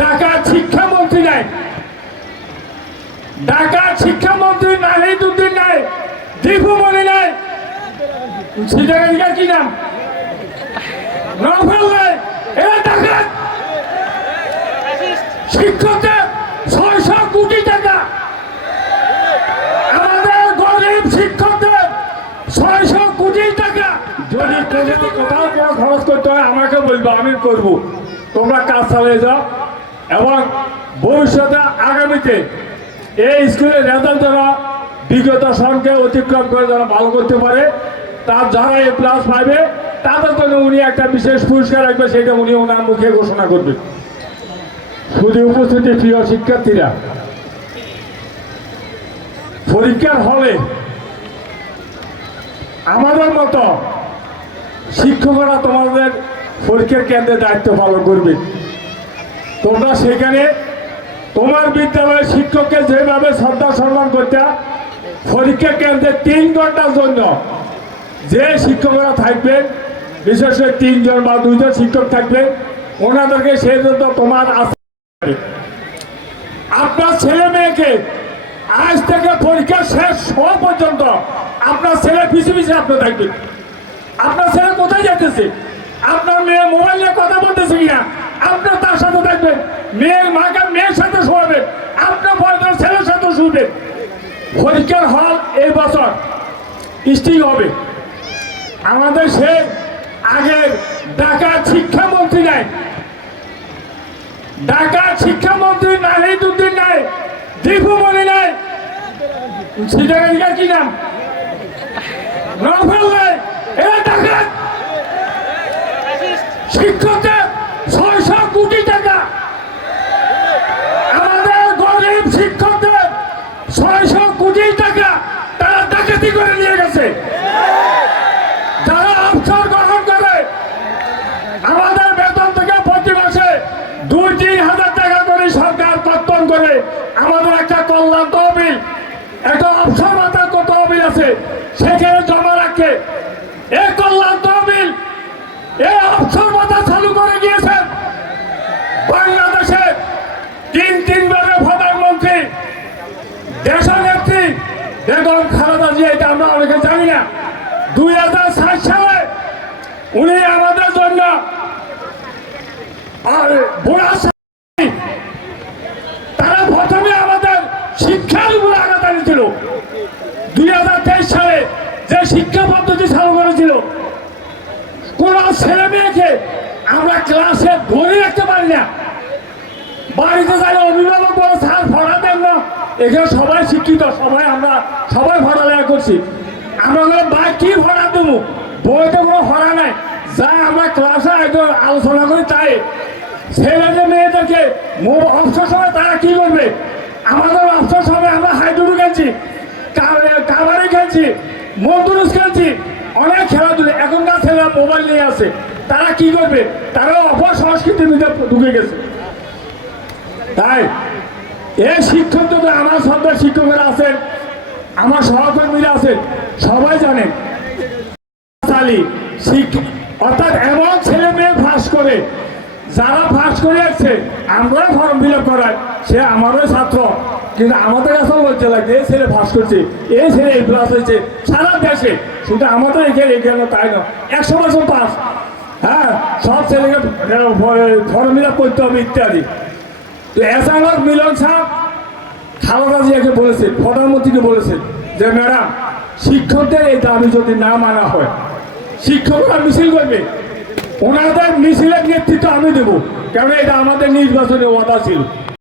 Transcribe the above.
ঢাকার শিক্ষামন্ত্রী নাই, ঢাকার শিক্ষামন্ত্রী নাহিদউদ্দিন নাই, দীপুমণি নাই, কি নাম নভেল নাই। এরা ঢাকার শিক্ষকদের 600 কোটি টাকা, আমাদের গরিব শিক্ষকদের 600 কোটি টাকা। যদি কোথাও কেউ খরচ করতে হয় আমাকে বলবো, আমি করবো। তোমরা কাজ চালিয়ে যাও এবং ভবিষ্যতে আগামীতে এই স্কুলের রেজাল্ট যারা বিগত সনকে অতিক্রম করে যারা ভালো করতে পারে, তার যারা A+ পাইবে তাদের জন্য উনি একটা বিশেষ পুরস্কার রাখবে, সেটা উনি ওনার মুখে ঘোষণা করবে। শুধু উপস্থিতি প্রিয় শিক্ষার্থীরা, পরীক্ষার হলে আমাদের মতো শিক্ষকরা তোমাদের পরীক্ষার কেন্দ্রে দায়িত্ব পালন করবে। তোমরা সেখানে তোমার বিদ্যালয়ের শিক্ষককে যেভাবে শ্রদ্ধা সম্মান করতে, পরীক্ষা কেন্দ্রে 3 ঘন্টার জন্য যে শিক্ষকরা থাকবেন, বিশেষ করে 3 জন বা 2 জন শিক্ষক থাকবেন, ওনাদেরকে সেই জন্য তোমার আপনার ছেলে মেয়েকে আজ থেকে পরীক্ষা শেষ হওয়া পর্যন্ত আপনার ছেলে পিছিয়ে পিছিয়ে আপনি থাকবেন। আপনার ছেলে কোথায় যেতেছে, আপনার মেয়ে মোবাইল নিয়ে কথা বলতেছে কিনা, আপনার তার সাথে থাকবেন। মেয়ের মাকে মেয়ের সাথে শোয়াবেন, আপনার বয়সের ছেলের সাথে শুবেন। পরীক্ষার হল এই বছর স্টিক হবে। আমাদের সে আগের ঢাকার শিক্ষামন্ত্রী নাই, ঢাকার শিক্ষামন্ত্রী নাহিদউদ্দিন নাই, দীপুমণি নাই, কি নাম নভেল নাই। এরা ঢাকার শিক্ষকদের 600 কোটি টাকা, আমাদের গরিব শিক্ষকদের 600 কোটি টাকা তারা ডাকাতি করে নিয়ে গেছে। যারা অবসর গ্রহণ করে আমাদের বেতন থেকে প্রতি মাসে 2-3 হাজার টাকা করে সরকার কর্তন করে আমাদের একটা কল্যাণ তহবিল, একটা অবসর ভাতার তহবিল আছে, সেখানে জমা রাখে। এই কল্যাণ তহবিল, এই অবসর ভাতা চালু করে গিয়েছেন বাংলাদেশের 3 প্রধানমন্ত্রী, দেশনেত্রী বেগম খালেদা জিয়া। এটা আমরা অনেকে জানি না। 2007 সালে উনি আমাদের জন্য তারা প্রথমে আমাদের শিক্ষার উপরে আঘাত আনিয়েছিল। 2023 সালে যে শিক্ষা পদ্ধতি চালু করেছিল, কোন ছেলে মেয়েকে আমরা ক্লাসে ধরে রাখতে পারি না। বাড়িতে যাই অভিভাবক বলে স্যার পড়া দেন না। এখানে সবাই শিক্ষিত, সবাই পড়ালেখা করছি। আমরা কি পড়া দেবো, বইতে কোনো পড়া নাই। যা আমরা ক্লাসে একদম আলোচনা করি তাই। ছেলেদের মেয়েদেরকে অবসর সময় তারা কি করবে, আমাদের অবসর সময় আমরা হাইডুডু খেলছি, কাবাডি খেলছি, মন্তুরুস খেলছি, অনেক খেলাধুলা। এখনকার ছেলেরা মোবাইল নিয়ে আসে, তারা কি করবে, তারা অপসংস্কৃতির মধ্যে ঢুকে গেছে। তাই এই শিক্ষক যদি আমার সঙ্গে শিক্ষকেরা আছেন, আমার সহকর্মীরা আছেন, সবাই জানেন অর্থাৎ এমন ছেলে মেয়ে ফাঁস করে, যারা ফাঁস করে আসছে আমরা ফর্ম ফিল আপ করাই, সে আমারও ছাত্র, কিন্তু আমাদের কাছেও লজ্জা লাগছে। এই ছেলে ফাঁস করছে, এই ছেলে A+ হয়েছে সারা দেশে, শুধু আমাদের এখানে তাই না, 100% পাস। হ্যাঁ, সব ছেলেকে ফর্ম ফিল আপ করতে হবে ইত্যাদি। তো এছাড়াও মিলন সাহেব খালেদা জিয়াকে বলেছেন, প্রধানমন্ত্রীকে বলেছেন যে ম্যাডাম, শিক্ষকদের এই দাবি যদি না মানা হয়, শিক্ষকরা মিছিল করবে, ওনাদের মিছিলের নেতৃত্ব আমি দেবো, কারণ এটা আমাদের নির্বাচনের ওয়াদা ছিল।